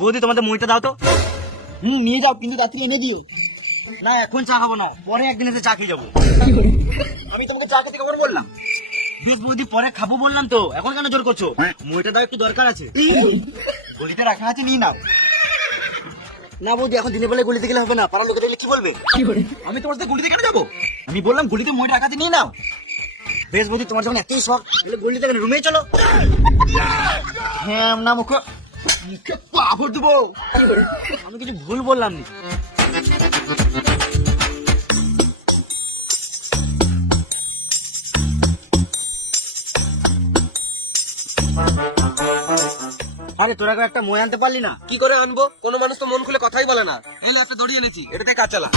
বৌদি তোমাদের মুড়িটা দাও তো। নিয়ে যাও, কিন্তু রাত্রি এনে দিও। না এখন চা খাবো না, পরে একদিন এসে চা খেয়ে যাবো। আমি তোমাকে চা খেতে কখন বললাম? বেশ বৌদি পরে খাবো বললাম তো, এখন কেন জোর করছো? মুড়িটা দাও, একটু দরকার আছে। গলিতে রাখা আছে, নিয়ে নাও। না বৌদি এখন দিনের বেলায় গলিতে গেলে হবে না, পাড়ার লোকে দেখলে কি বলবে? আমি তোমার সাথে গলিতে কেন যাবো? আমি বললাম গলিতে মুড়ি রাখা আছে, নিয়ে নাও। বেশ বৌদি তোমার যখন এতই শখ, তাহলে গলিতে গেলে রুমেই চলো। হ্যাঁ না, মুখে মুখে পাপড় দেবো। আমি কিছু ভুল বললাম না। আরে তোরা কেউ একটা মই আনতে পারলি না? কি করে আনবো? কোনো মানুষ তো মন খুলে কথাই বলে না। এলে একটা দড়ি এনেছি, এটাতে কাজ চালা।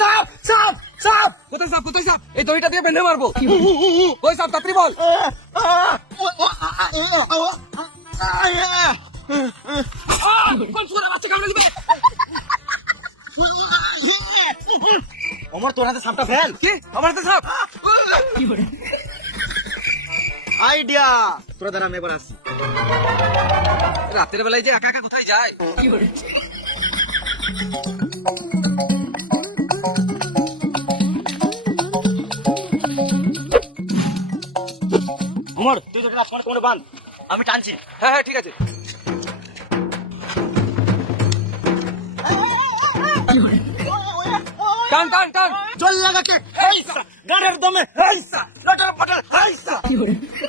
সাপ সাপ সাপ! কোথায় সাপ? কোথায় সাপ? এই দড়িটা দিয়ে বেঁধে মারবো। ওই সাপ, তাড়াতাড়ি বল। কোন শুয়োরের বাচ্চা কামড়ে দিবে? অমর তোর হাতে সাপটা ফেল। কি? আমার হাতে সাপ? আইডিয়া! তোরা দাঁড়া, আমি এবার আসছি। রাতের বেলায় যে একা একা কোথায় যায়? অমর তুই তোকে রাজকুমার কোমরে বাঁধ, আমি টানছি। হ্যাঁ হ্যাঁ, ঠিক আছে। টান টান টান। জল লাগাকে হাইসা, গানের দমে হাইসা, লটার পটার হাইসা।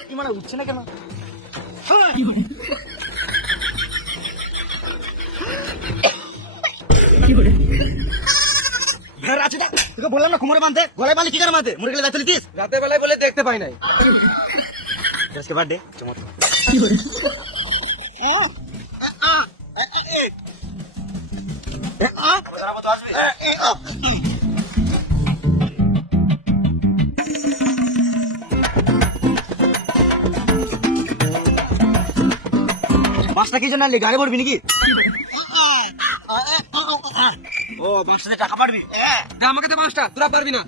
কি মানে উঠছে না কেন? ভেড়া আছে না? তোকে বললাম না কোমরে বাঁধতে, গলায় বাঁধলি কি করে বাঁধতে? মুড়ে গেলে দাঁত লিতিস। রাতের বেলায় বলে দেখতে পাই নাই। আজকে বার্থডে চমৎকার। জানাবো তো আসবি। বাসটা কি জন্য আনলি? গাড়ি ভরবি নাকি? ও বাসটাতে টাকা পাঠবি? দে আমাকে দে 5টা, তোরা পারবি না।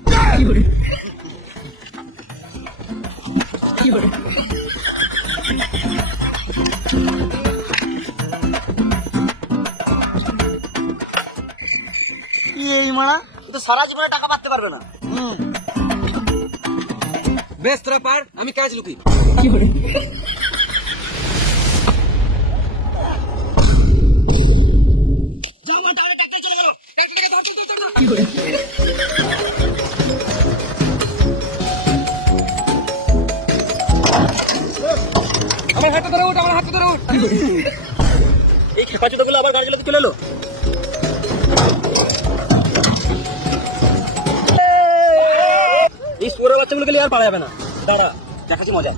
এই মারা তো সারা জীবনে টাকা পাতে পারবে না। বেশ তোরা পার, আমি কাজ লুকি। আমার হাতে ধরে উঠ, আমার হাতে ধরে উঠ। এই খেপা চুদা গুলো আবার গাড়িগুলোতে চলে এলো। এই শুয়োরের বাচ্চাগুলোকে নিয়ে আর পারা যাবে না। দাঁড়া, দেখাচ্ছি মজা।